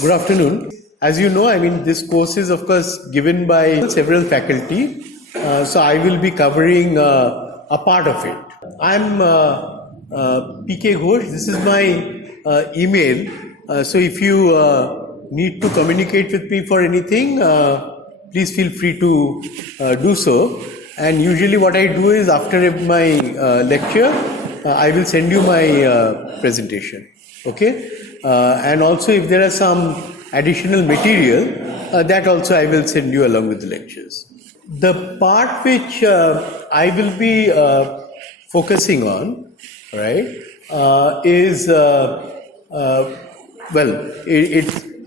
Good afternoon. As you know, this course is, of course, given by several faculty. So I will be covering a part of it. I'm P K Ghosh. This is my email. So if you need to communicate with me for anything, please feel free to do so. And usually, what I do is after my lecture, I will send you my presentation. Okay. And also, if there are some additional material, that also I will send you along with the lectures. The part which I will be focusing on, right, is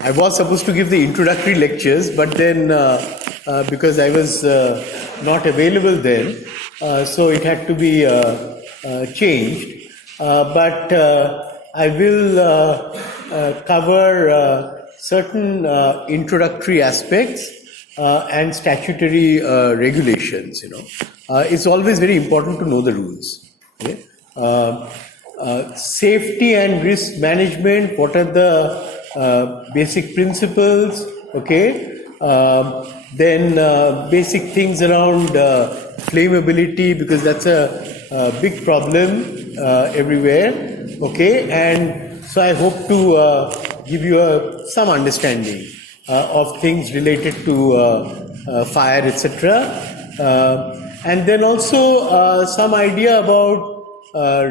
I was supposed to give the introductory lectures, but then because I was not available then, so it had to be changed. But I will cover certain introductory aspects and statutory regulations. It's always very important to know the rules. Okay? Safety and risk management. What are the basic principles? Okay. Then basic things around flammability, because that's a big problem everywhere. Okay, and so I hope to give you some understanding of things related to fire, etc. And then also some idea about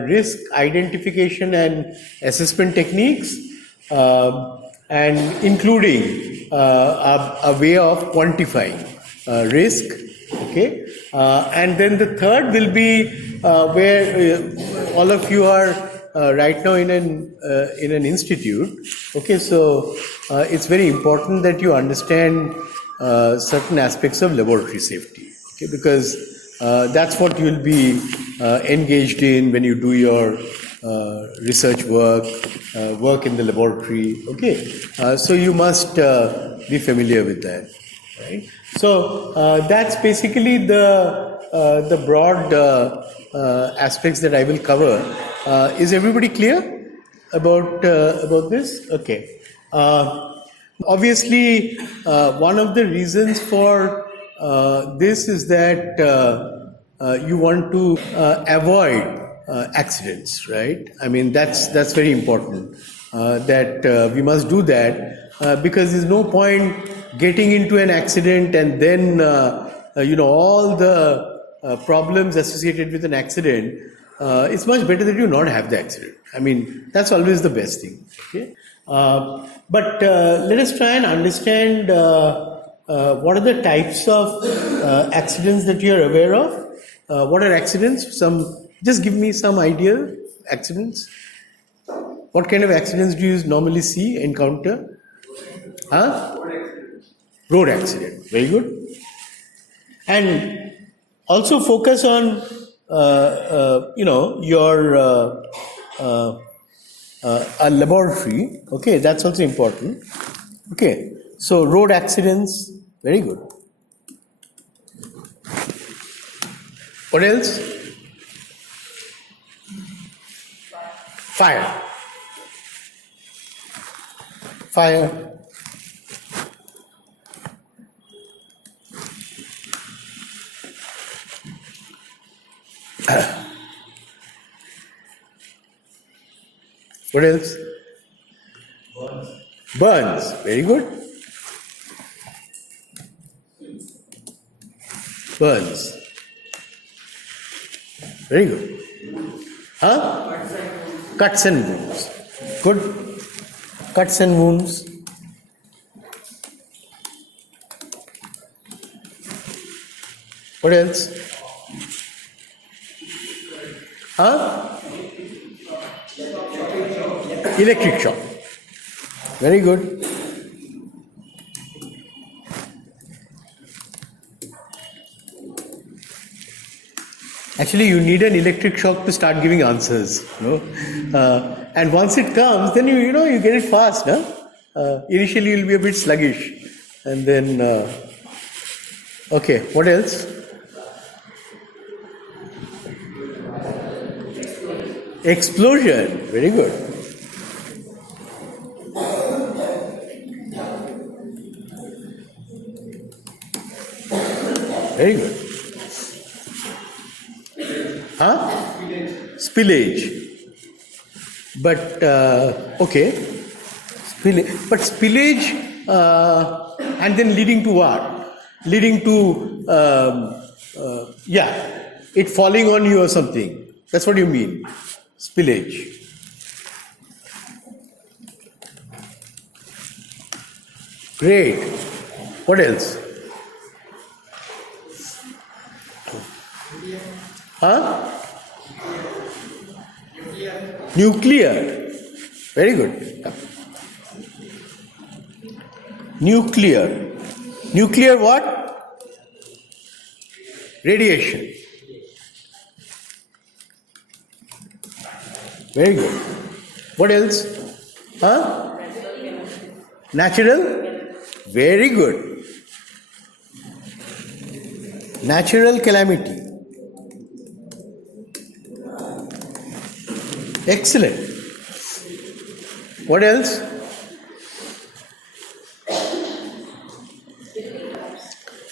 risk identification and assessment techniques, and including a way of quantifying risk. Okay, and then the third will be where all of you are right now in an institute. Okay, so it's very important that you understand certain aspects of laboratory safety. Okay, because that's what you will be engaged in when you do your research work, work in the laboratory. Okay, so you must be familiar with that, right? So that's basically the broad aspects that I will cover. Is everybody clear about this? Okay. Obviously, one of the reasons for this is that you want to avoid accidents, right? That's very important. That we must do that because there's no point getting into an accident and then all the problems associated with an accident. It's much better that you not have the accident. That's always the best thing. Okay? But let us try and understand what are the types of accidents that you are aware of. What are accidents? Just give me some idea. Accidents. What kind of accidents do you normally encounter? Road accident. Very good. And also focus on your a laboratory. Okay, that's also important. Okay, so road accidents. Very good. What else? Fire. What else? Burns. Very good. Burns. Very good. Cuts and wounds. Good. Cuts and wounds. What else? Electric shock. Very good. Actually, you need an electric shock to start giving answers. And once it comes, then you get it fast. Initially, you'll be a bit sluggish, and then okay. What else? Explosion. Very good. Very good. Huh? Spillage. But, okay. But spillage, and then leading to what? Leading to, yeah, it falling on you or something. That's what you mean. Spillage. Great. What else? Huh? Nuclear. Very good. Nuclear. Nuclear what? Radiation. Very good. What else? Huh? Natural? Very good. Natural calamity. Excellent. What else?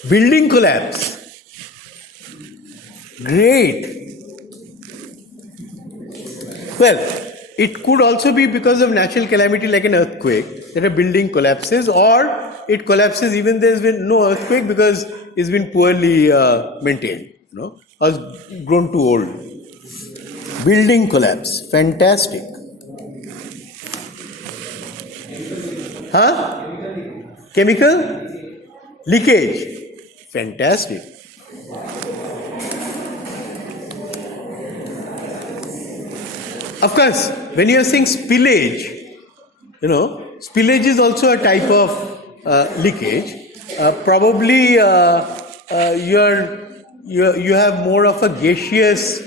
Building collapse. Great. Well, it could also be because of natural calamity like an earthquake that a building collapses, or it collapses even there's been no earthquake because it's been poorly maintained, or grown too old. Building collapse, fantastic. Huh? Chemical leakage, fantastic. Of course, when you are saying spillage, spillage is also a type of leakage. Probably you have more of a gaseous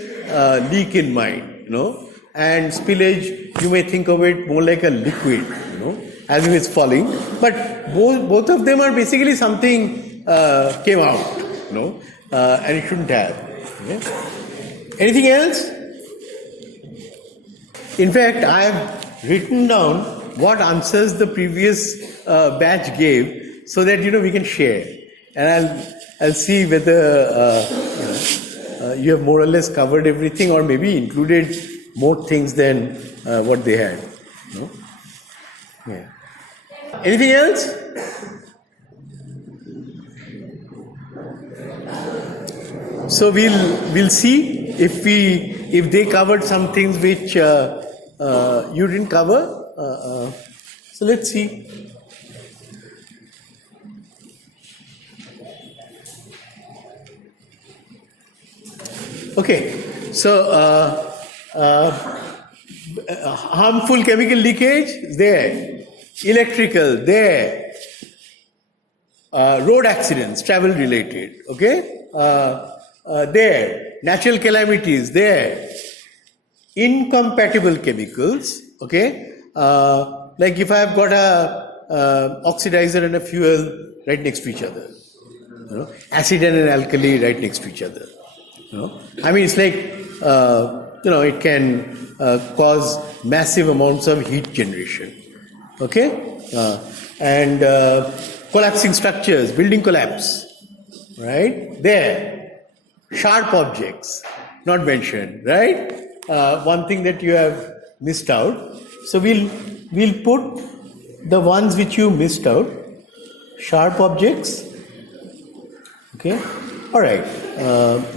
leak in mind, and spillage you may think of it more like a liquid, as if it's falling. But both of them are basically something came out, and it shouldn't have. Okay? Anything else? In fact, I have written down what answers the previous batch gave so that we can share, and I'll see whether you have more or less covered everything, or maybe included more things than what they had. No? Yeah. Anything else? So we'll see if they covered some things which you didn't cover. So let's see. Okay, so harmful chemical leakage there, electrical there, road accidents, travel related. Okay, there, natural calamities there, incompatible chemicals. Okay, like if I have got a oxidizer and a fuel right next to each other, acid and an alkali right next to each other. I mean, it's like, it can cause massive amounts of heat generation. Okay? And collapsing structures, building collapse. Right? There. Sharp objects, not mentioned. Right? One thing that you have missed out. So we'll put the ones which you missed out. Sharp objects. Okay? All right,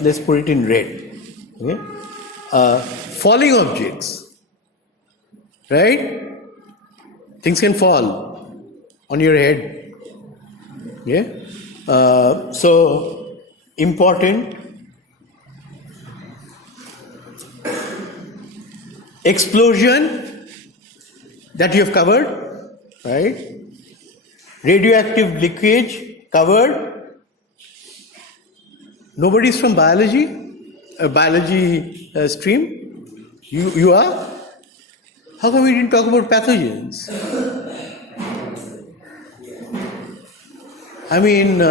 let's put it in red. Okay? Falling objects, right? Things can fall on your head. Yeah. So important. Explosion that you have covered, right? Radioactive leakage covered. Nobody's from biology, biology stream. You are? How come we didn't talk about pathogens? I mean,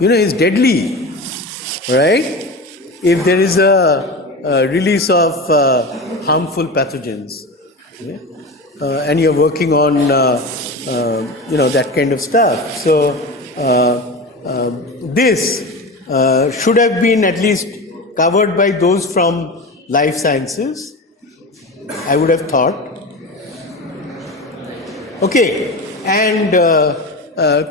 it's deadly, right? If there is a release of harmful pathogens, yeah? And you're working on, that kind of stuff. So this should have been at least covered by those from life sciences, I would have thought. Okay, and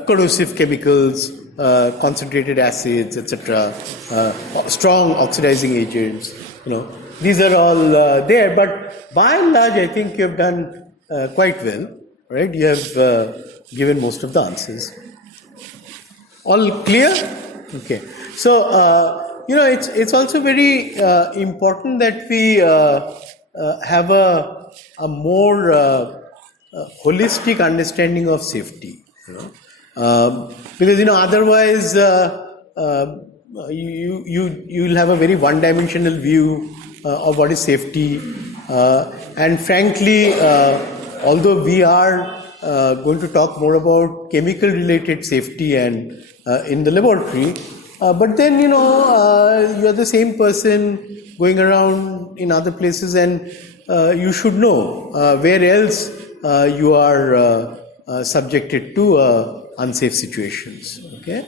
corrosive chemicals, concentrated acids, etc., strong oxidizing agents, these are all there. But by and large, I think you have done quite well, right? You have given most of the answers. All clear? Okay. So, it's also very important that we have a more holistic understanding of safety, because otherwise you'll have a very one-dimensional view of what is safety, and frankly, although we are going to talk more about chemical-related safety and in the laboratory, but then you're the same person going around in other places, and you should know where else you are subjected to unsafe situations. Okay.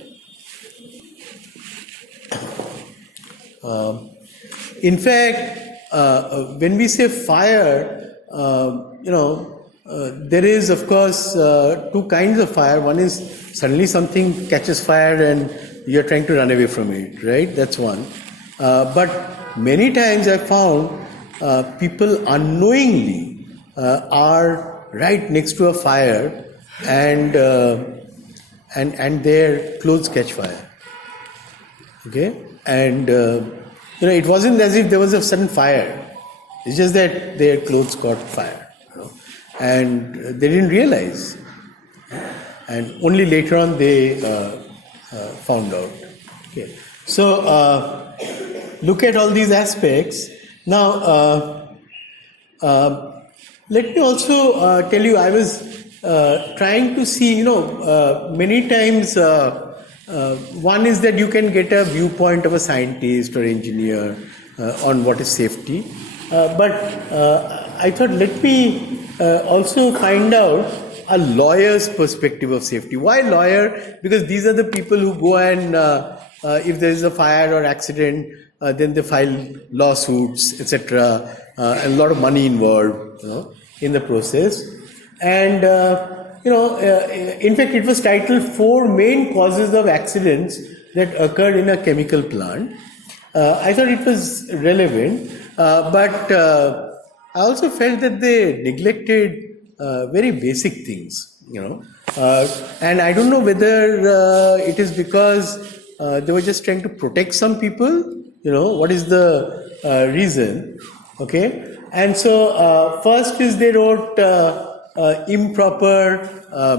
In fact, when we say fire, there is, of course, two kinds of fire. One is suddenly something catches fire and you're trying to run away from it, right? That's one. But many times I've found people unknowingly are right next to a fire and their clothes catch fire. Okay? And, it wasn't as if there was a sudden fire. It's just that their clothes caught fire. And they didn't realize. And only later on they found out. Okay. So, look at all these aspects. Now, let me also tell you, I was trying to see, many times one is that you can get a viewpoint of a scientist or engineer on what is safety. But I thought, let me also find out a lawyer's perspective of safety. Why lawyer? Because these are the people who go and if there is a fire or accident, then they file lawsuits, etc. A lot of money involved, in the process. And in fact, it was titled 4 Main Causes of Accidents That Occurred in a Chemical Plant. I thought it was relevant, but I also felt that they neglected very basic things, and I don't know whether it is because they were just trying to protect some people, what is the reason, okay? And so first is they wrote improper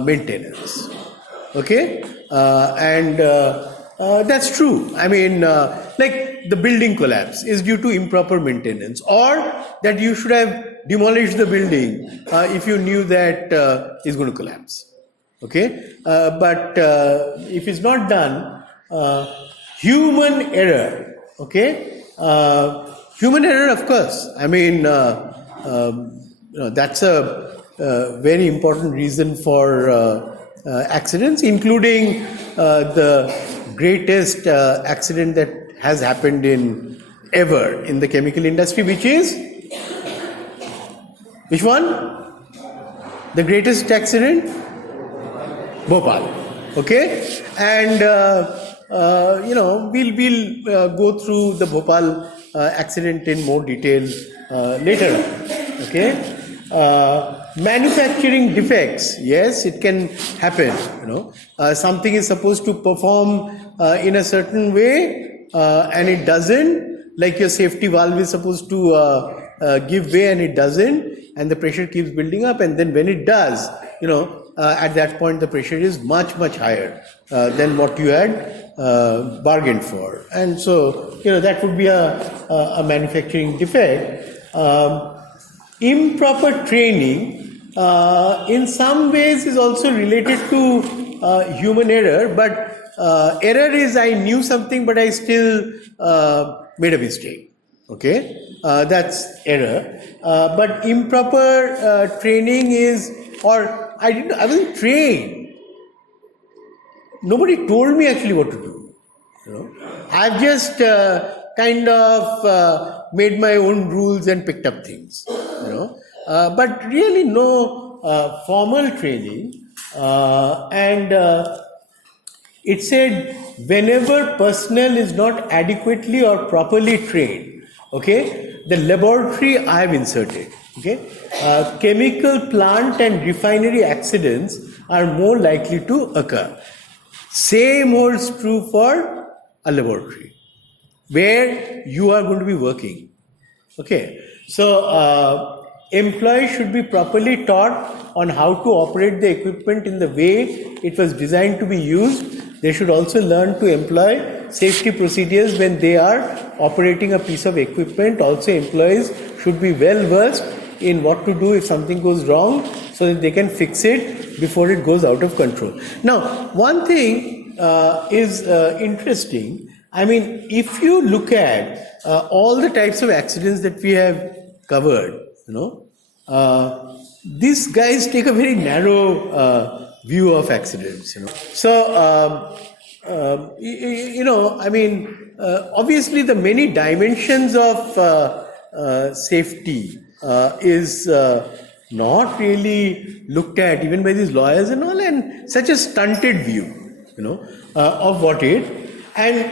maintenance, okay? And that's true. I mean, like the building collapse is due to improper maintenance, or that you should have demolished the building if you knew that it's going to collapse. Okay, but if it's not done, human error. Okay, human error, of course. I mean, that's a very important reason for accidents, including the greatest accident that has happened ever in the chemical industry, which is which one? The greatest accident? Bhopal. Okay, and we'll go through the Bhopal accident in more detail later on. Okay. Manufacturing defects, yes, it can happen. Something is supposed to perform in a certain way and it doesn't. Like your safety valve is supposed to give way and it doesn't, and the pressure keeps building up, and then when it does, at that point the pressure is much higher than what you had bargained for, and so that would be a manufacturing defect. Improper training in some ways is also related to human error, but error is I knew something but I still made a mistake. Okay, that's error. But improper training is, or I wasn't trained. Nobody told me actually what to do. You know, I've just kind of made my own rules and picked up things. You know, but really no formal training. And it said whenever personnel is not adequately or properly trained, okay, the laboratory I have inserted, okay, chemical plant and refinery accidents are more likely to occur. Same holds true for a laboratory where you are going to be working. Okay, so employees should be properly taught on how to operate the equipment in the way it was designed to be used. They should also learn to employ safety procedures when they are operating a piece of equipment. Also, employees should be well versed in what to do if something goes wrong so that they can fix it before it goes out of control. Now, one thing is interesting. I mean, if you look at all the types of accidents that we have covered, you know, these guys take a very narrow view of accidents, you know. So, you know, I mean, obviously the many dimensions of safety is not really looked at even by these lawyers and all, and such a stunted view, you know, of what it. And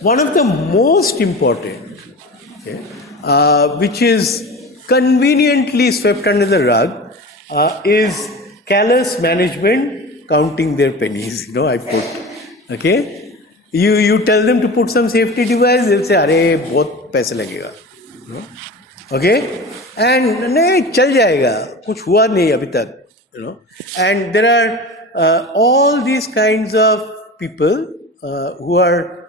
one of the most important, okay, which is conveniently swept under the rug, is callous management counting their pennies. You know, I put, okay, you tell them to put some safety device, they'll say, "Arey, बहुत पैसे लगेगा." Okay, and नहीं चल जाएगा, कुछ हुआ नहीं अभी तक, you know. And there are all these kinds of people who are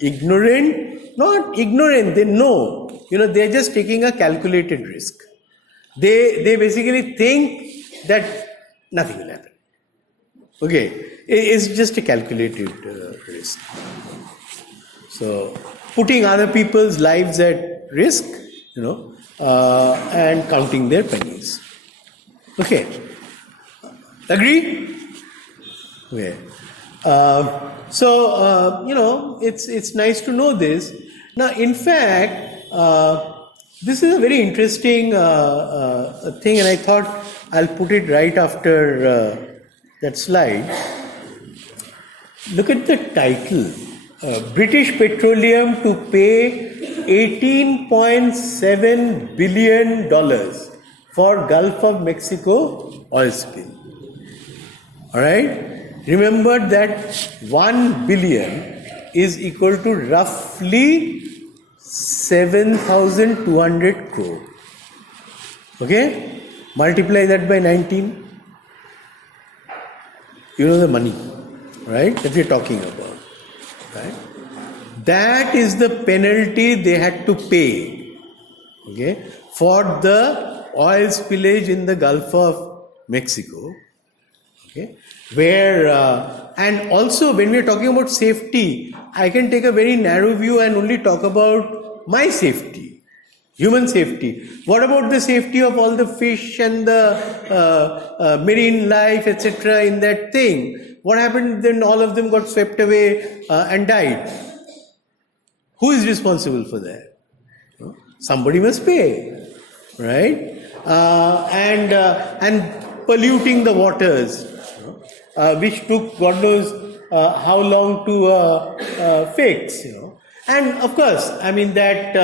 ignorant, not ignorant, they know, you know, they're just taking a calculated risk. They basically think that nothing will happen. Okay, it's just a calculated risk. So, putting other people's lives at risk, you know, and counting their pennies. Okay, agree? Okay. So, you know, it's nice to know this. Now, in fact, this is a very interesting thing, and I thought I'll put it right after that slide. Look at the title. British Petroleum to pay $18.7 billion for Gulf of Mexico oil spill. All right? Remember that 1 billion is equal to roughly 7,200 crore. Okay? Multiply that by 19. You know the money, right? That we're talking about. Right? That is the penalty they had to pay, okay, for the oil spillage in the Gulf of Mexico. Okay, where and also when we are talking about safety, I can take a very narrow view and only talk about my safety, human safety. What about the safety of all the fish and the marine life, etc. in that thing? What happened then? All of them got swept away and died. Who is responsible for that? Somebody must pay, right? And polluting the waters, which took God knows how long to fix, you know. And of course, I mean that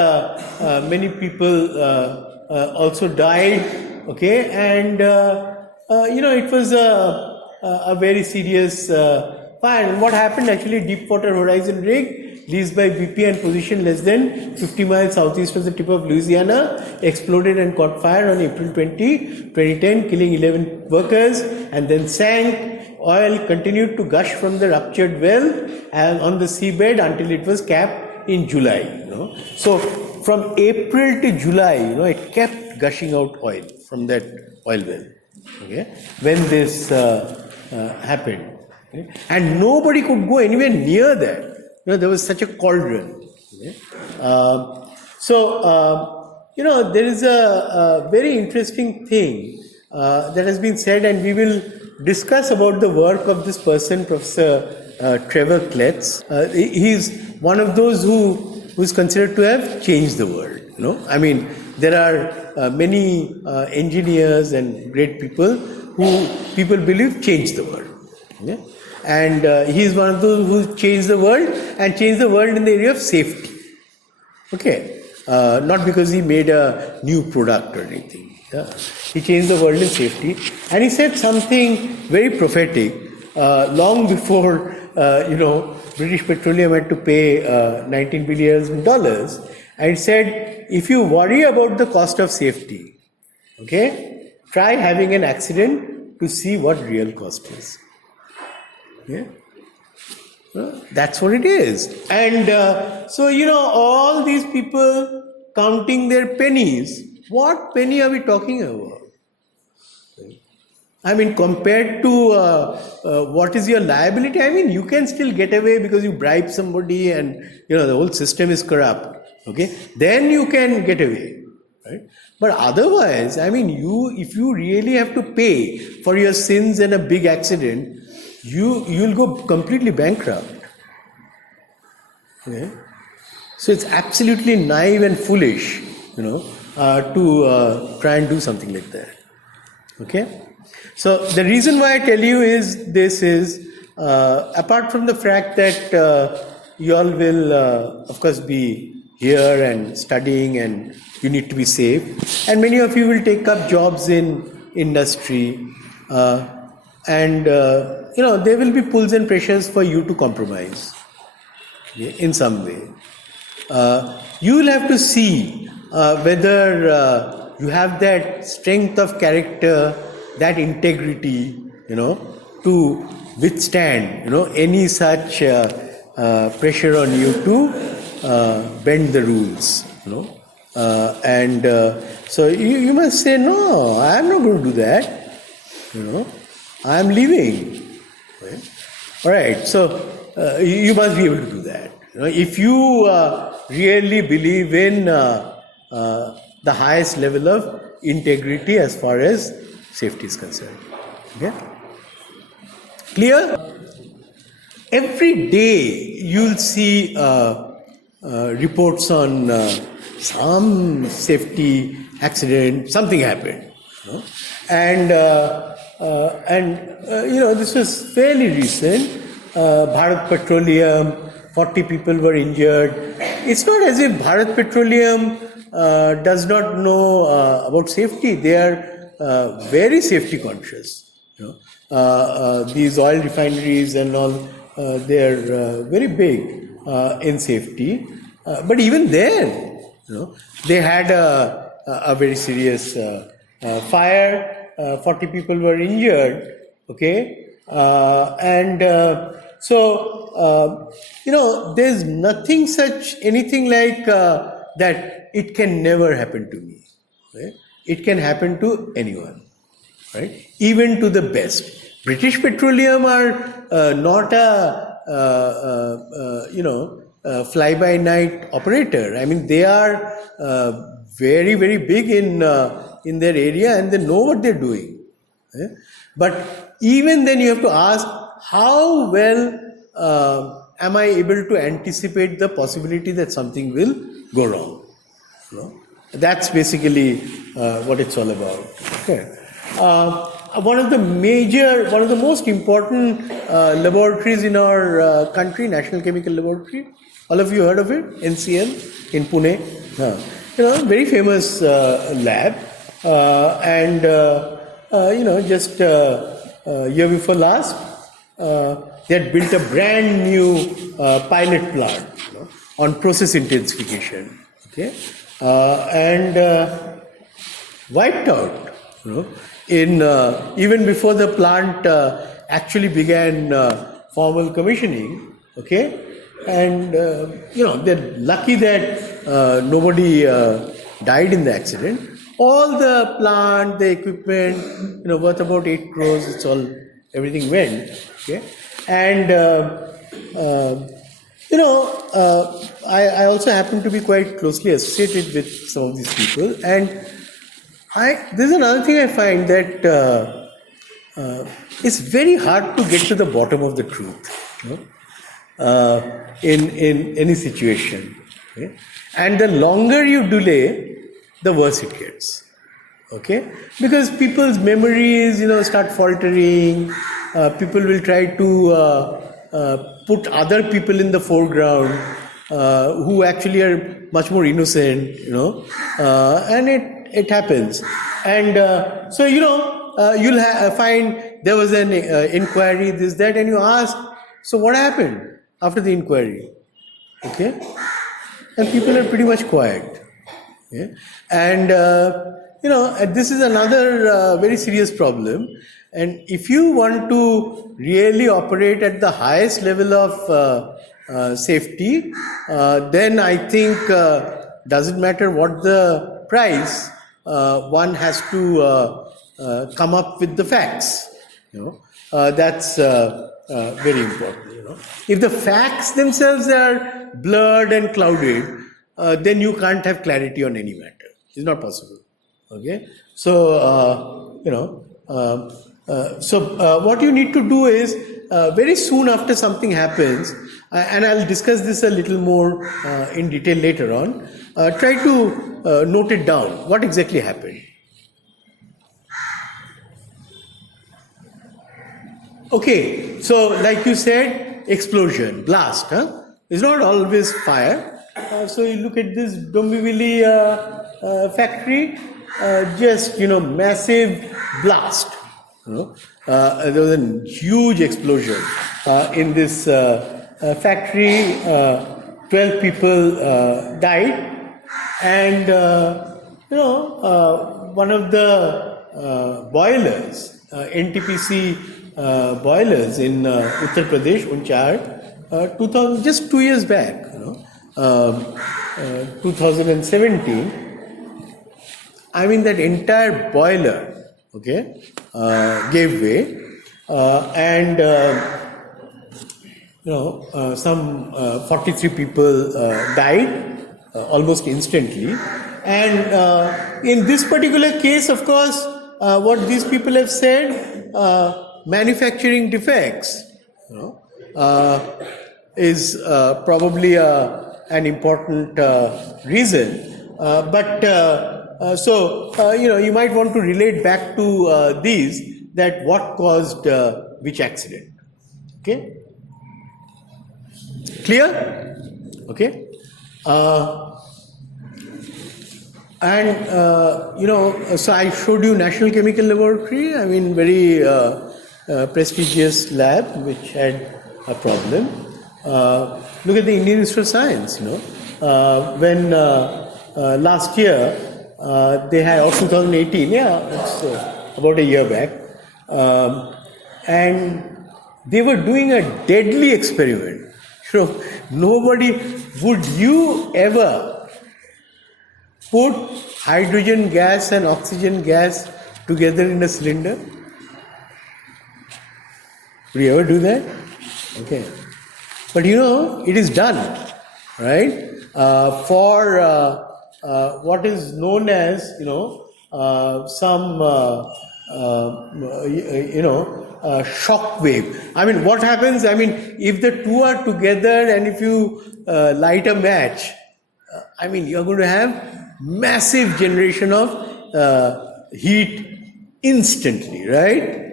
many people also died, okay, and you know, it was a very serious fire. And what happened actually, Deepwater Horizon rig, leased by BP and positioned less than 50 miles southeast of the tip of Louisiana, exploded and caught fire on April 20, 2010, killing 11 workers, and then sank. Oil continued to gush from the ruptured well and on the seabed until it was capped in July. You know, so from April to July, you know, it kept gushing out oil from that oil well. Okay, when this happened, okay? And nobody could go anywhere near that. You know, there was such a cauldron. Okay? You know, there is a very interesting thing that has been said, and we will discuss about the work of this person, Professor Trevor Kletz. He's one of those who's considered to have changed the world. I mean, there are many engineers and great people who people believe changed the world. Yeah? And he's one of those who changed the world and changed the world in the area of safety. Okay, not because he made a new product or anything. Yeah? He changed the world in safety, and he said something very prophetic long before British Petroleum had to pay $19 billion. And he said, if you worry about the cost of safety, okay, try having an accident to see what real cost is. Yeah. That's what it is. And so, all these people counting their pennies, what penny are we talking about? I mean, compared to what is your liability, I mean, you can still get away because you bribe somebody and, the whole system is corrupt. Okay, then you can get away, right? But otherwise, I mean, if you really have to pay for your sins in a big accident, you'll go completely bankrupt. Okay? So it's absolutely naive and foolish, to try and do something like that. Okay? So the reason why I tell you is apart from the fact that you all will, of course, be here and studying and you need to be safe, and many of you will take up jobs in industry, and there will be pulls and pressures for you to compromise in some way. You will have to see whether you have that strength of character, that integrity, to withstand, any such pressure on you to bend the rules, and so you must say, no, I am not going to do that, I am leaving. Right? All right, so you must be able to do that. If you really believe in the highest level of integrity as far as safety is concerned. Okay? Clear? Every day you'll see reports on some safety accident, something happened, and this was fairly recent. Bharat Petroleum, 40 people were injured. It's not as if Bharat Petroleum does not know about safety. They are very safety conscious. These oil refineries and all, they are very big in safety. But even then, they had a very serious fire. 40 people were injured. Okay, and so there's anything like that. It can never happen to me. Right? It can happen to anyone, right? Even to the best. British Petroleum are not a fly-by-night operator. I mean, they are very, very big in their area, and they know what they're doing. But even then, you have to ask, how well am I able to anticipate the possibility that something will go wrong? That's basically what it's all about. Okay. One of the most important laboratories in our country, National Chemical Laboratory. All of you heard of it? NCL in Pune. Very famous lab. And just year before last, they had built a brand new pilot plant on process intensification. Okay. And wiped out, in even before the plant actually began formal commissioning. Okay, and they're lucky that nobody died in the accident. All the plant, the equipment, worth about 8 crores. It's all, everything went. Okay, and I also happen to be quite closely associated with some of these people, and there's another thing I find, that it's very hard to get to the bottom of the truth. you know, in any situation. Okay? And the longer you delay, the worse it gets. Okay, because people's memories, start faltering. People will try to put other people in the foreground who actually are much more innocent, and it happens. And so you'll find there was an inquiry, this that, and you ask, so what happened after the inquiry? Okay, and people are pretty much quiet. Yeah? And this is another very serious problem. And if you want to really operate at the highest level of safety, then I think doesn't matter what the price, one has to come up with the facts. That's very important. If the facts themselves are blurred and clouded, then you can't have clarity on any matter. It's not possible. Okay, so what you need to do is very soon after something happens, and I'll discuss this a little more in detail later on. Try to note it down. What exactly happened? Okay, so like you said, explosion, blast. It's not always fire. So you look at this Dombivli factory, just massive blast. There was a huge explosion in this factory. 12 people died, and one of the boilers, NTPC boilers in Uttar Pradesh, Unchar, 2000, just 2 years back. 2017, I mean that entire boiler, okay, gave way, and some 43 people died almost instantly. And in this particular case, of course, what these people have said, manufacturing defects, is probably an important reason. So you might want to relate back to these, that what caused which accident. Okay? Clear? Okay? So I showed you National Chemical Laboratory. I mean, very prestigious lab which had a problem. Look at the Indian Institute of Science. When last year they had, or 2018, it's about a year back, and they were doing a deadly experiment. Nobody, would you ever put hydrogen gas and oxygen gas together in a cylinder? Would you ever do that? Okay. But it is done, right? For what is known as, some, shock wave. I mean, what happens? I mean, if the two are together and if you light a match, I mean, you're going to have massive generation of heat instantly, right?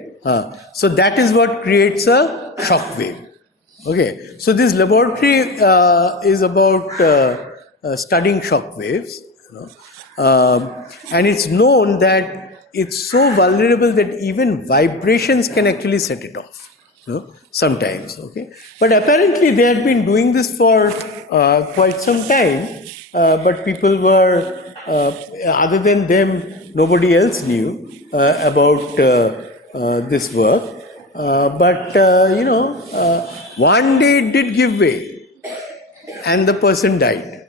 So that is what creates a shock wave. Okay, so this laboratory is about studying shock waves, and it's known that it's so vulnerable that even vibrations can actually set it off, sometimes. Okay, but apparently they had been doing this for quite some time, but people were, other than them, nobody else knew about this work. But one day it did give way, and the person died.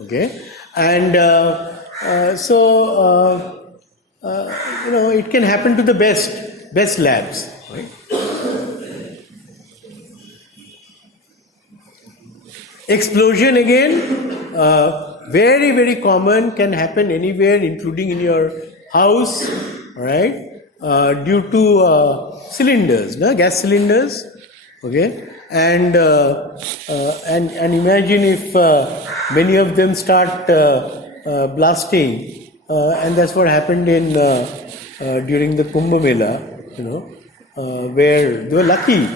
Okay, and it can happen to the best labs. Right? Explosion again, very, very common, can happen anywhere, including in your house, right? Due to cylinders, gas cylinders, okay? and imagine if many of them start blasting, and that's what happened in during the Kumbh Mela, where they were lucky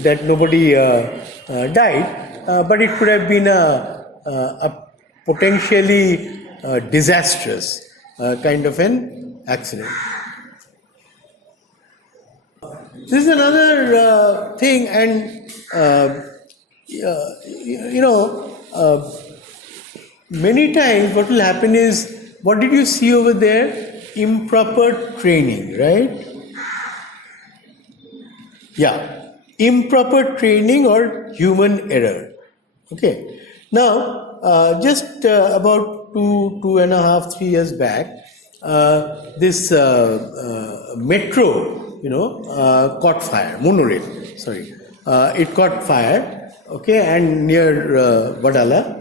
that nobody died, but it could have been a potentially disastrous kind of an accident. This is another thing, and many times what will happen is, what did you see over there? Improper training, right? Yeah, improper training or human error. Okay. Now, just about 2.5, 3 years back, this metro, caught fire. Monorail, sorry, it caught fire. Okay, and near Vadala,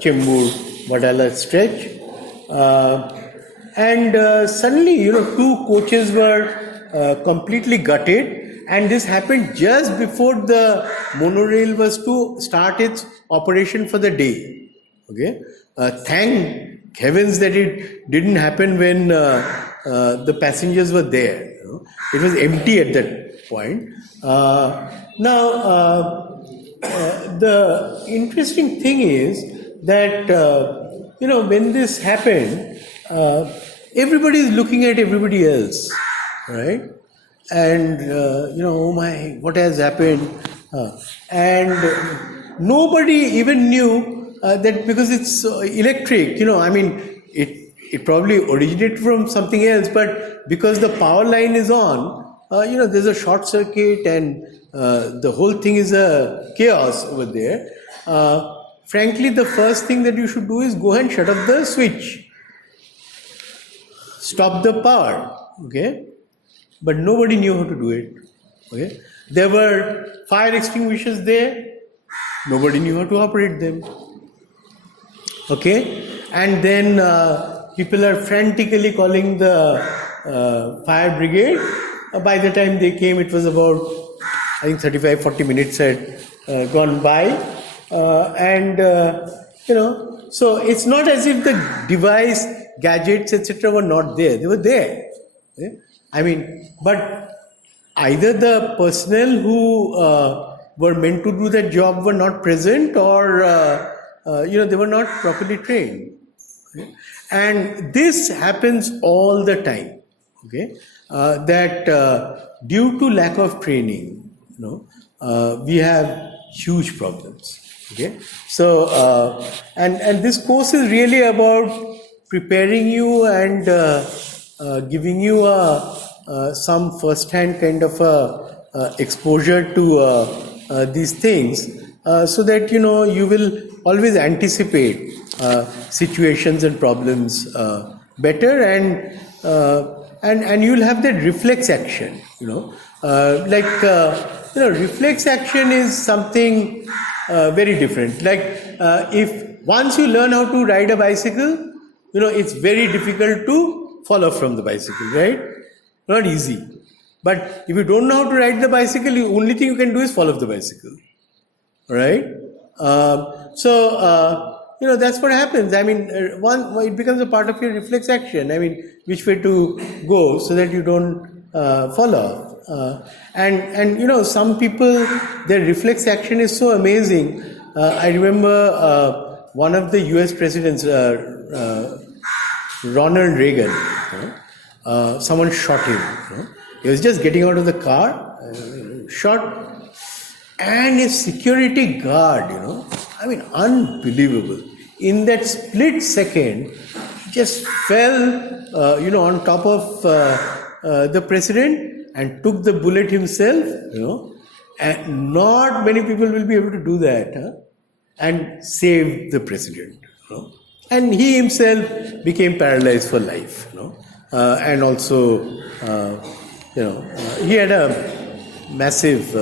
Chembur, Vadala stretch, and suddenly, two coaches were completely gutted. And this happened just before the monorail was to start its operation for the day. Okay, thank heavens that it didn't happen when the passengers were there. It was empty at that point. Now, the interesting thing is that when this happened, everybody is looking at everybody else, right? And oh my, what has happened? And nobody even knew that, because it's electric, it probably originated from something else, but because the power line is on, there's a short circuit, and the whole thing is a chaos over there. Frankly, the first thing that you should do is go and shut off the switch, stop the power. Okay. But nobody knew how to do it. Okay, there were fire extinguishers there. Nobody knew how to operate them. Okay, and then people are frantically calling the fire brigade. By the time they came, it was about, I think, 35-40 minutes had gone by, so it's not as if the device, gadgets, etc. were not there. They were there. Okay? But either the personnel who were meant to do that job were not present, or they were not properly trained. Okay? And this happens all the time. Okay, that due to lack of training, we have huge problems. Okay, so and this course is really about preparing you and giving you some first-hand kind of exposure to these things, so that you will always anticipate situations and problems better, and you'll have that reflex action. Reflex action is something very different. Like if once you learn how to ride a bicycle, it's very difficult to fall off from the bicycle, right? Not easy. But if you don't know how to ride the bicycle, the only thing you can do is fall off the bicycle, right? That's what happens. It becomes a part of your reflex action. Which way to go so that you don't fall off. And some people, their reflex action is so amazing. I remember one of the US presidents, Ronald Reagan, someone shot him. He was just getting out of the car, shot, and a security guard, unbelievable. In that split second, he just fell, on top of the president and took the bullet himself, and not many people will be able to do that, and save the president. And he himself became paralyzed for life, and also, he had a massive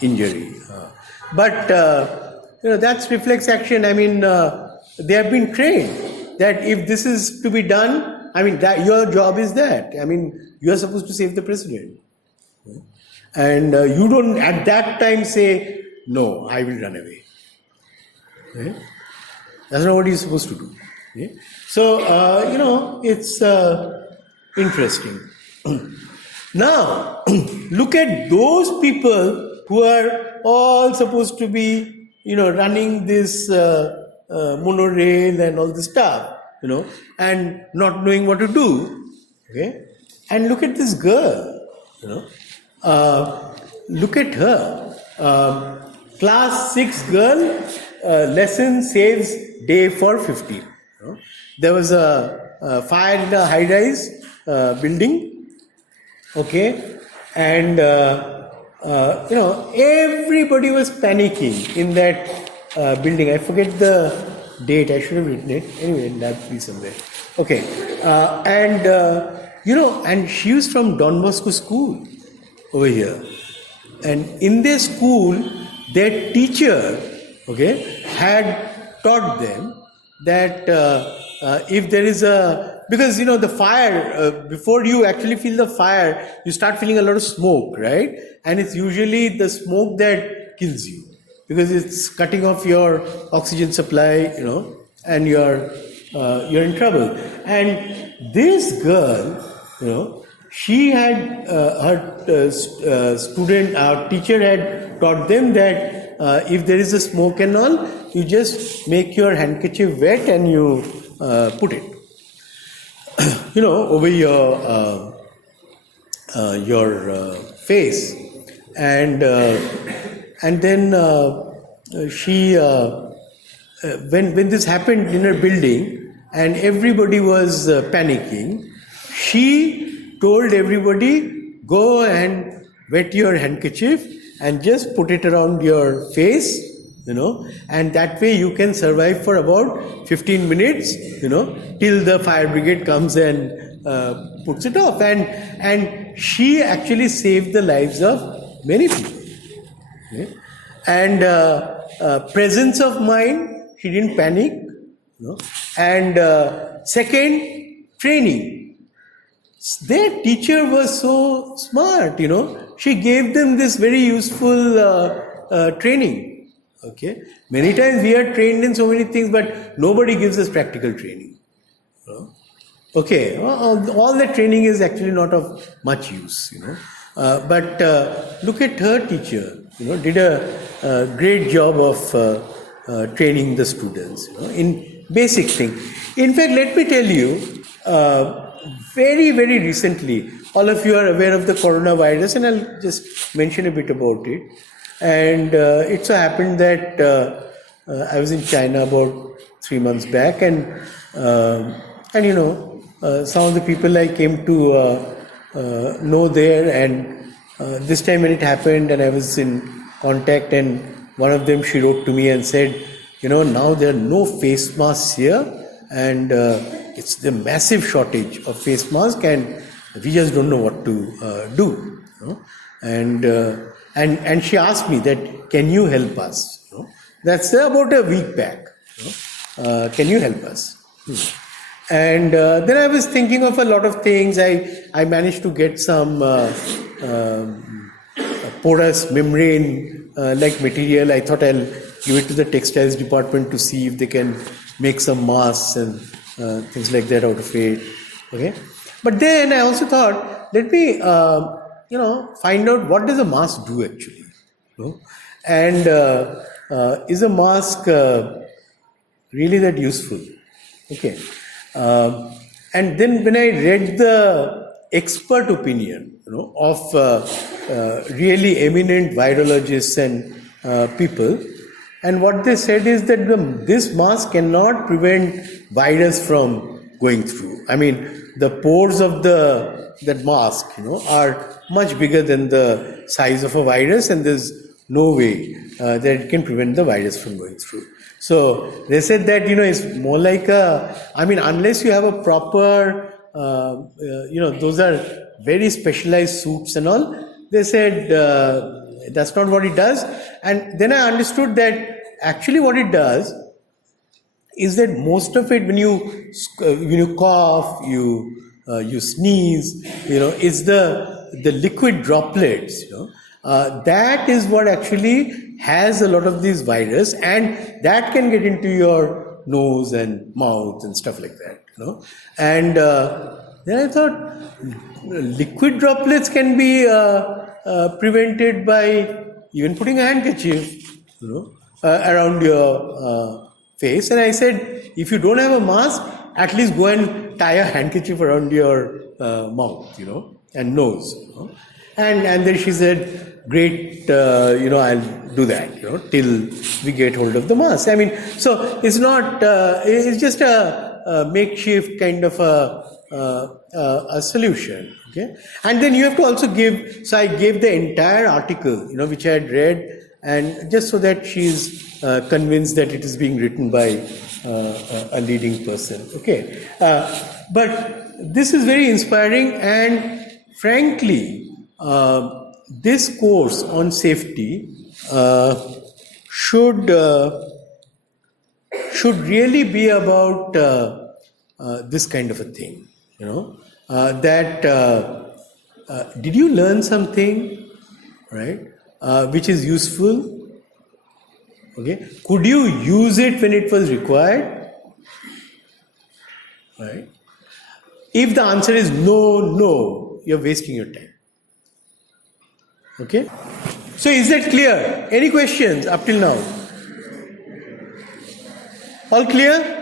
injury. But that's reflex action. They have been trained that if this is to be done, that your job is that. You are supposed to save the president. And you don't at that time say, no, I will run away. Okay? That's not what you're supposed to do. Okay? So, it's interesting. Now, look at those people who are all supposed to be, running this monorail and all this stuff, and not knowing what to do. Okay? And look at this girl, look at her. Class 6 girl, lesson saves day for 50. There was a fire in a high-rise building. Okay, and everybody was panicking in that building. I forget the date. I should have written it. Anyway, that'll be somewhere. Okay, and she was from Don Bosco School over here, and in their school, their teacher, had taught them that if there is because the fire, before you actually feel the fire, you start feeling a lot of smoke, right? And it's usually the smoke that kills you because it's cutting off your oxygen supply, and you're in trouble. And this girl, she had our teacher had taught them that if there is a smoke and all, you just make your handkerchief wet and you put it, over your face, and then she when this happened in her building and everybody was panicking, she told everybody, go and wet your handkerchief and just put it around your face, and that way you can survive for about 15 minutes, till the fire brigade comes and puts it off. And she actually saved the lives of many people. Okay? And presence of mind, she didn't panic. And second, training. Their teacher was so smart, she gave them this very useful training. Okay, many times we are trained in so many things, but nobody gives us practical training. Okay, all that training is actually not of much use, but look at her teacher, did a great job of training the students, in basic things. In fact, let me tell you, very, very recently, all of you are aware of the coronavirus, and I'll just mention a bit about it. And it so happened that I was in China about 3 months back, and some of the people I came to know there, and this time when it happened, and I was in contact, and one of them, she wrote to me and said, now there are no face masks here, and it's the massive shortage of face masks, and we just don't know what to do. And she asked me that, can you help us? That's about a week back. Can you help us? And then I was thinking of a lot of things. I managed to get some porous membrane like material. I thought I'll give it to the textiles department to see if they can make some masks and things like that out of it. Okay. But then I also thought, let me find out what does a mask do actually, and is a mask really that useful? Okay, and then when I read the expert opinion, of really eminent virologists and people, and what they said is that this mask cannot prevent virus from going through. I mean, the pores of that mask, are much bigger than the size of a virus, and there's no way that it can prevent the virus from going through. So they said that, it's more like unless you have a proper, those are very specialized suits and all, they said that's not what it does. And then I understood that actually what it does is that most of it, when you cough, you sneeze, it's the the liquid droplets, that is what actually has a lot of these virus, and that can get into your nose and mouth and stuff like that, And then I thought liquid droplets can be prevented by even putting a handkerchief, around your face. And I said, if you don't have a mask, at least go and tie a handkerchief around your mouth, and nose. And then she said, great, I'll do that, till we get hold of the mask. I mean, so it's not, it's just a makeshift kind of a solution. Okay, and then you have to also give. So I gave the entire article, which I had read, and just so that she's convinced that it is being written by a leading person. Okay, but this is very inspiring, and frankly, this course on safety should really be about this kind of a thing. Did you learn something, right, which is useful? Okay, could you use it when it was required? Right? If the answer is no, you're wasting your time. Okay? So is that clear? Any questions up till now? All clear?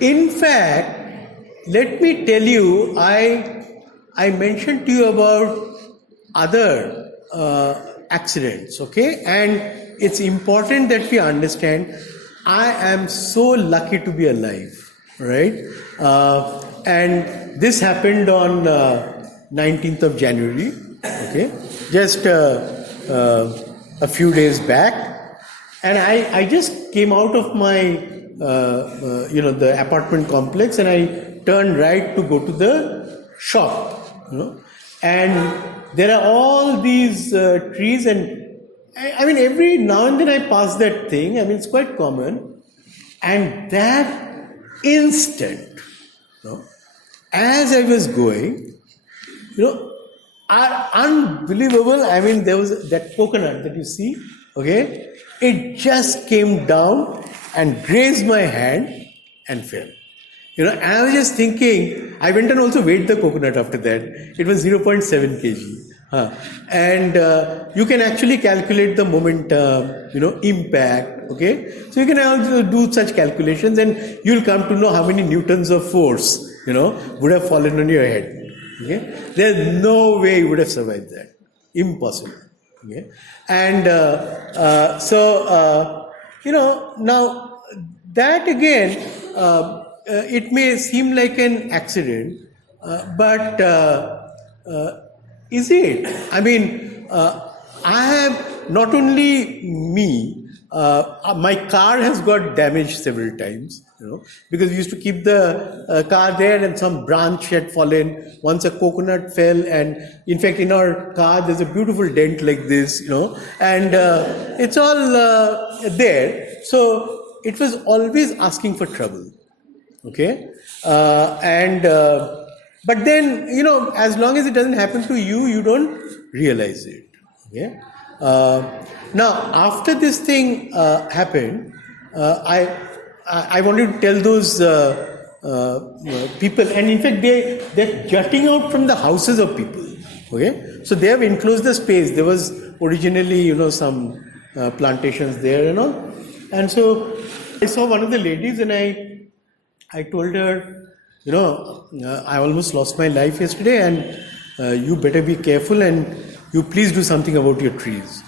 In fact, let me tell you, I mentioned to you about other accidents, okay? And it's important that we understand, I am so lucky to be alive, right? And this happened on 19th of January, okay? Just a few days back. And I just came out of my the apartment complex, and I turned right to go to the shop, and there are all these trees, and I mean every now and then I pass that thing. I mean it's quite common, and that instant, as I was going, unbelievable. I mean there was that coconut that you see, okay, it just came down and grazed my hand and fell. And I was just thinking, I went and also weighed the coconut after that. It was 0.7 kg. And you can actually calculate the momentum, impact, okay? So you can also do such calculations, and you'll come to know how many newtons of force, would have fallen on your head, okay? There's no way you would have survived that. Impossible, okay? And now that again, it may seem like an accident, but is it? I mean, I have not only me, my car has got damaged several times, because we used to keep the car there, and some branch had fallen. Once a coconut fell, and in fact in our car there's a beautiful dent like this, and it's all there. So it was always asking for trouble, okay? But then, as long as it doesn't happen to you, you don't realize it, okay? Now, after this thing happened, I wanted to tell those people, and in fact, they're jutting out from the houses of people, okay? So they have enclosed the space. There was originally, some plantations there and all. And so I saw one of the ladies, and I told her, I almost lost my life yesterday, and you better be careful, and you please do something about your trees.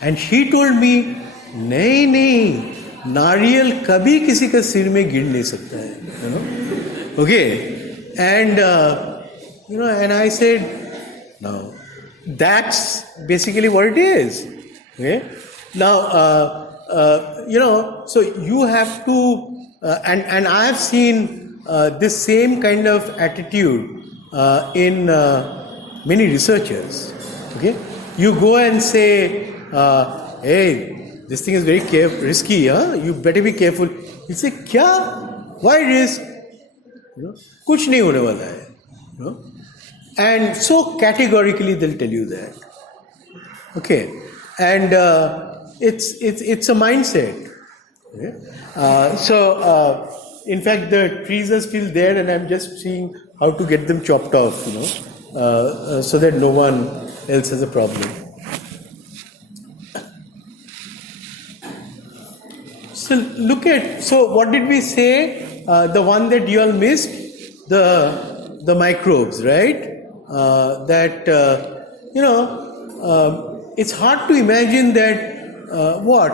And she told me, नहीं, नारियल कभी किसी का सिर में गिर नहीं सकता है, okay? And and I said, no, that's basically what it is, okay? Now, so you have to, and I have seen this same kind of attitude in many researchers, okay? You go and say, hey, this thing is very risky, huh? You better be careful. You say, kya? Why risk? कुछ नहीं होने वाला है. And so categorically they'll tell you that. Okay, and it's a mindset. Okay? In fact, the trees are still there, and I'm just seeing how to get them chopped off, so that no one else has a problem. So look at, so what did we say? The one that you all missed, the microbes, right? It's hard to imagine that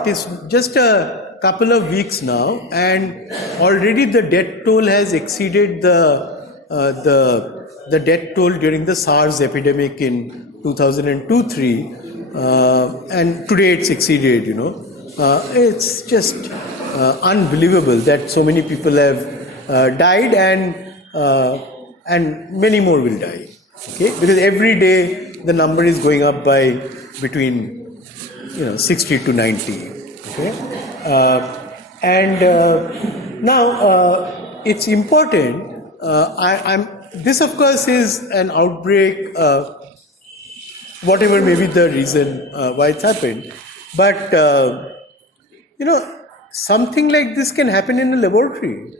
it's just a couple of weeks now, and already the death toll has exceeded the death toll during the SARS epidemic in 2002-3, and today it's exceeded. It's just unbelievable that so many people have died, and many more will die. Okay, because every day the number is going up by between 60 to 90. Okay, now it's important. This of course is an outbreak, whatever may be the reason why it's happened, but something like this can happen in a laboratory.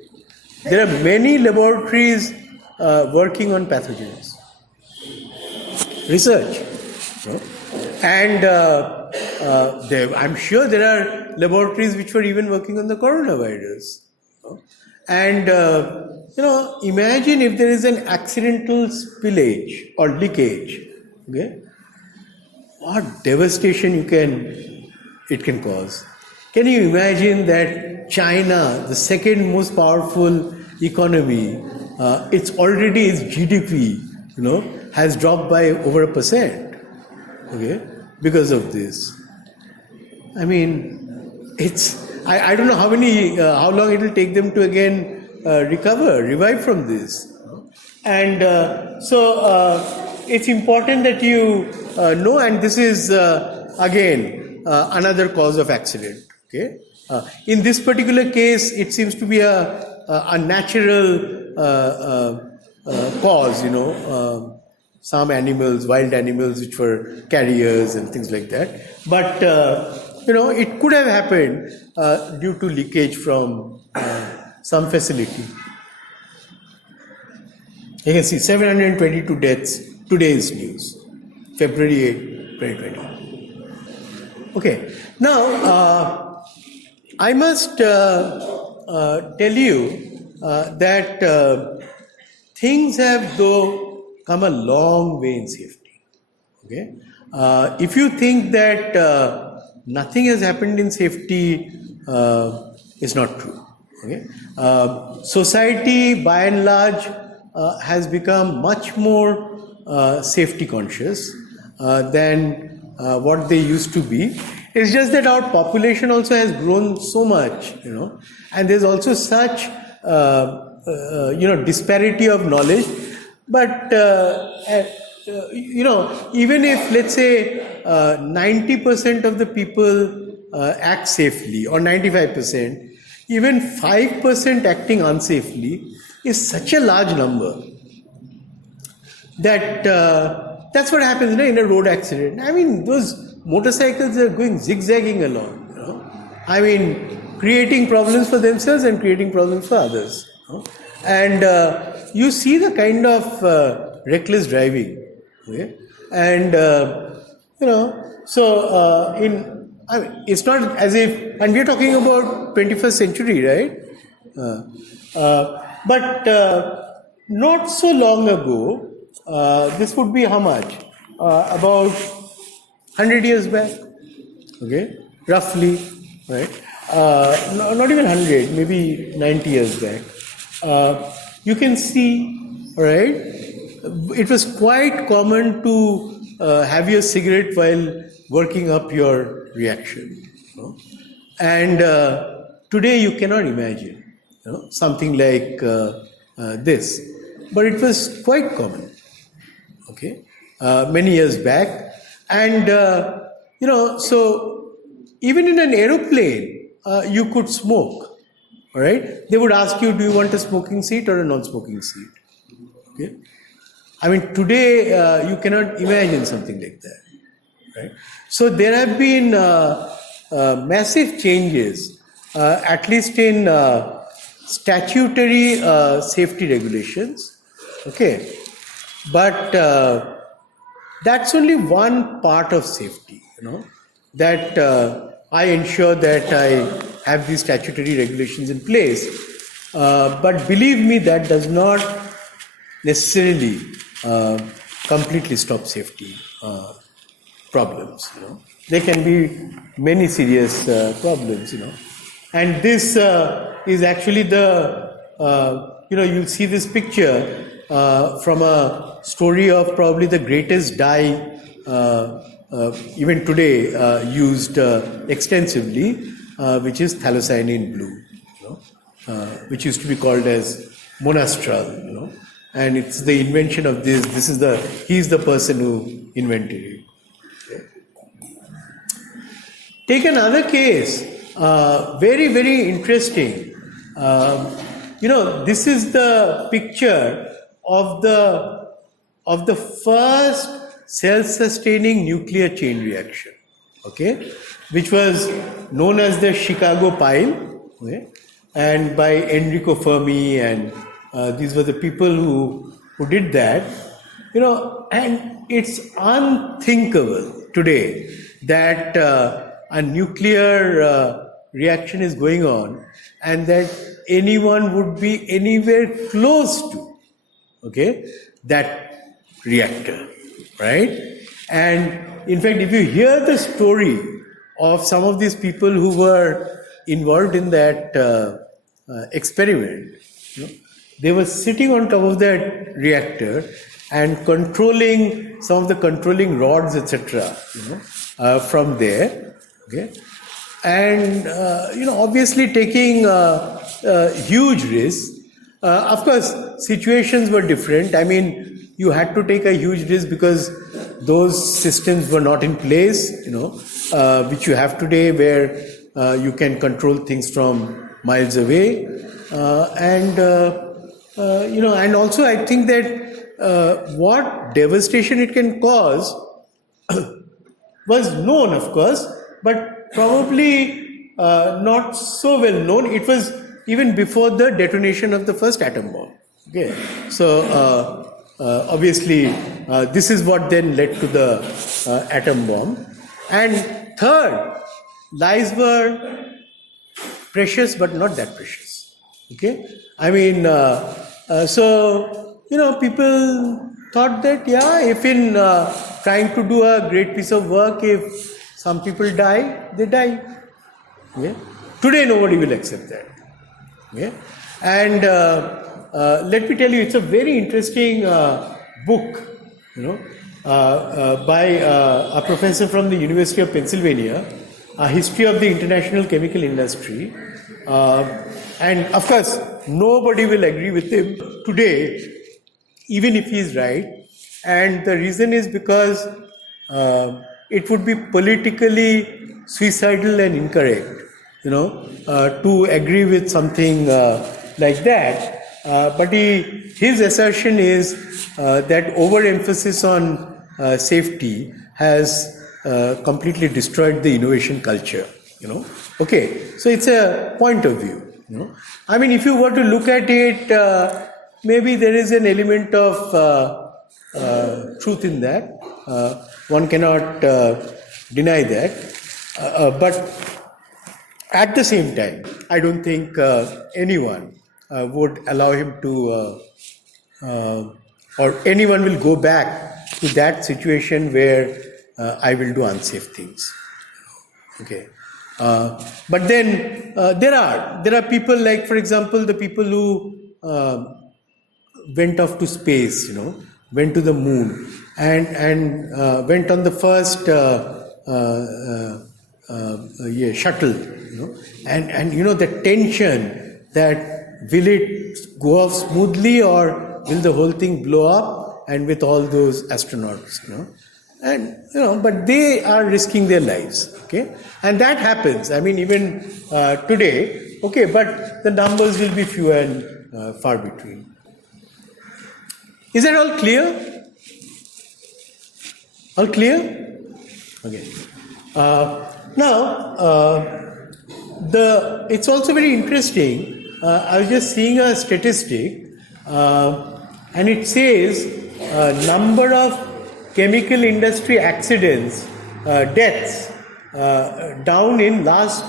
There are many laboratories working on pathogens. Research. And I'm sure there are laboratories which were even working on the coronavirus. And, imagine if there is an accidental spillage or leakage. Okay? What devastation it can cause. Can you imagine that China, the second most powerful economy, its GDP, has dropped by over 1%, okay, because of this. I mean, I don't know how long it will take them to again revive from this. And it's important that you know, and this is again another cause of accident. Okay, in this particular case, it seems to be a natural cause. Some animals, wild animals, which were carriers and things like that. But it could have happened due to leakage from some facility. You can see 722 deaths. Today's news, February 8, 2020. Okay, now I must tell you that things have though come a long way in safety. Okay, if you think that nothing has happened in safety, it's not true. Okay, society by and large has become much more safety conscious than what they used to be. It's just that our population also has grown so much, and there's also such disparity of knowledge. But even if, let's say, 90% of the people act safely, or 95%, even 5% acting unsafely is such a large number that that's what happens in a road accident. I mean, those motorcycles are going zigzagging along, I mean, creating problems for themselves and creating problems for others. And you see the kind of reckless driving, okay? And it's not as if, and we're talking about 21st century, right? But not so long ago, this would be how much? About 100 years back, okay, roughly, right? Not even 100, maybe 90 years back. You can see, right, it was quite common to have your cigarette while working up your reaction. And today you cannot imagine something like this. But it was quite common, okay, many years back. And, so even in an aeroplane, you could smoke. all right, they would ask you, do you want a smoking seat or a non-smoking seat? Okay. I mean, today you cannot imagine something like that, right? So there have been massive changes, at least in statutory safety regulations, okay? But that's only one part of safety, that I ensure that I have these statutory regulations in place. But believe me, that does not necessarily completely stop safety problems. There can be many serious problems. And this is actually you'll see this picture from a story of probably the greatest dye even today used extensively, which is phthalocyanine blue, which used to be called as monastral, and it's the invention of this. He's the person who invented it. Okay. Take another case, very, very interesting. This is the picture of the first self-sustaining nuclear chain reaction, okay, which was known as the Chicago pile, okay, and by Enrico Fermi, and these were the people who did that, and it's unthinkable today that a nuclear reaction is going on and that anyone would be anywhere close to, okay, that reactor, right? And in fact, if you hear the story of some of these people who were involved in that experiment, they were sitting on top of that reactor and controlling some of the controlling rods, etc., from there, okay, and obviously taking huge risks. Of course, situations were different. I mean, you had to take a huge risk because those systems were not in place, which you have today, where you can control things from miles away, and also I think that what devastation it can cause was known, of course, but probably not so well known. It was even before the detonation of the first atom bomb. Okay, so obviously this is what then led to the atom bomb. And third, lives were precious, but not that precious. Okay, I mean, so people thought that if in trying to do a great piece of work, if some people die, they die. Okay? Today, nobody will accept that. Okay? And let me tell you, it's a very interesting book, by a professor from the University of Pennsylvania, A History of the International Chemical Industry. And of course, nobody will agree with him today, even if he is right. And the reason is because it would be politically suicidal and incorrect, to agree with something like that. But his assertion is that overemphasis on safety has completely destroyed the innovation culture. Okay, so it's a point of view. I mean, if you were to look at it, maybe there is an element of truth in that. One cannot deny that. But at the same time, I don't think anyone would allow him to, or anyone will go back to that situation where I will do unsafe things. Okay. But then there are people like, for example, the people who went off to space, went to the moon, and went on the first shuttle, and the tension that will it go off smoothly or will the whole thing blow up, and with all those astronauts, and but they are risking their lives, okay, and that happens. I mean, even today, okay, but the numbers will be few and far between. Is that all clear? All clear? Okay. It's also very interesting. I was just seeing a statistic, and it says number of chemical industry accidents, deaths, down in last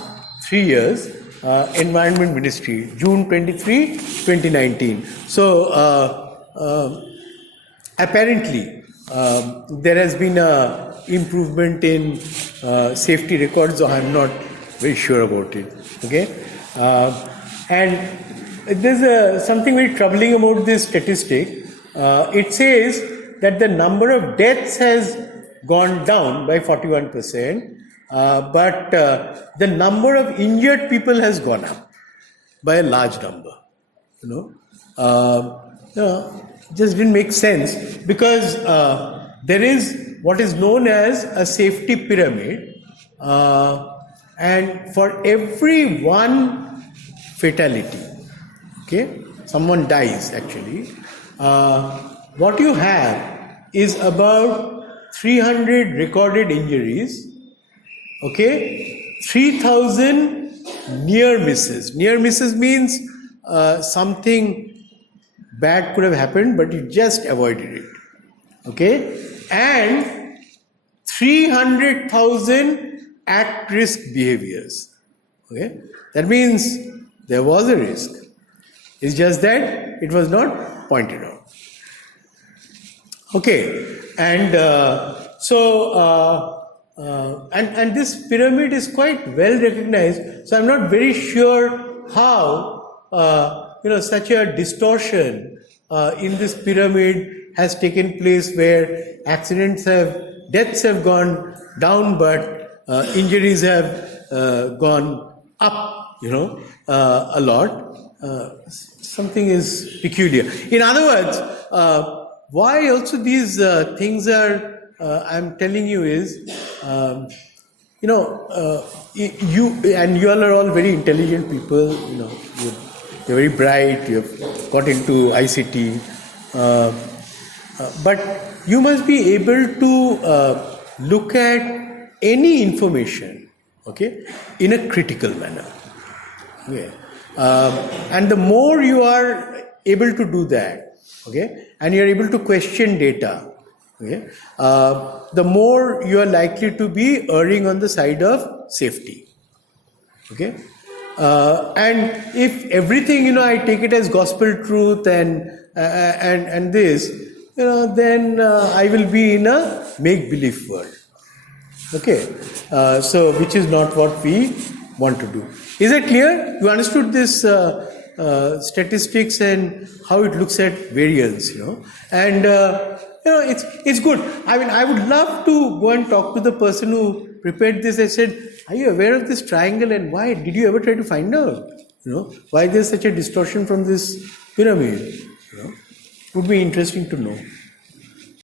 3 years. Environment Ministry, June 23, 2019. So apparently there has been a improvement in safety records, so I'm not very sure about it. Okay, and there's something very troubling about this statistic. It says that the number of deaths has gone down by 41%, but the number of injured people has gone up by a large number. Just didn't make sense, because there is what is known as a safety pyramid, and for every one fatality, okay, someone dies actually, what you have is about 300 recorded injuries, okay, 3,000 near misses. Near misses means something bad could have happened, but you just avoided it, okay, and 300,000 at-risk behaviors, okay. That means there was a risk. It's just that it was not pointed out. Okay, and and this pyramid is quite well recognized. So I'm not very sure how such a distortion in this pyramid has taken place, where deaths have gone down, but injuries have gone up, a lot. Something is peculiar. In other words, why also these things are, I'm telling you, is, you all are all very intelligent people, you're very bright, you've got into ICT, but you must be able to look at any information, okay, in a critical manner. Okay. And the more you are able to do that, okay, and you're able to question data, okay, the more you are likely to be erring on the side of safety. Okay. And if everything, I take it as gospel truth and this, then I will be in a make-believe world. Okay. So which is not what we want to do. Is it clear? You understood this statistics and how it looks at variance, and it's good. I mean, I would love to go and talk to the person who prepared this. I said, are you aware of this triangle, and why? Did you ever try to find out, why there's such a distortion from this pyramid? Would be interesting to know.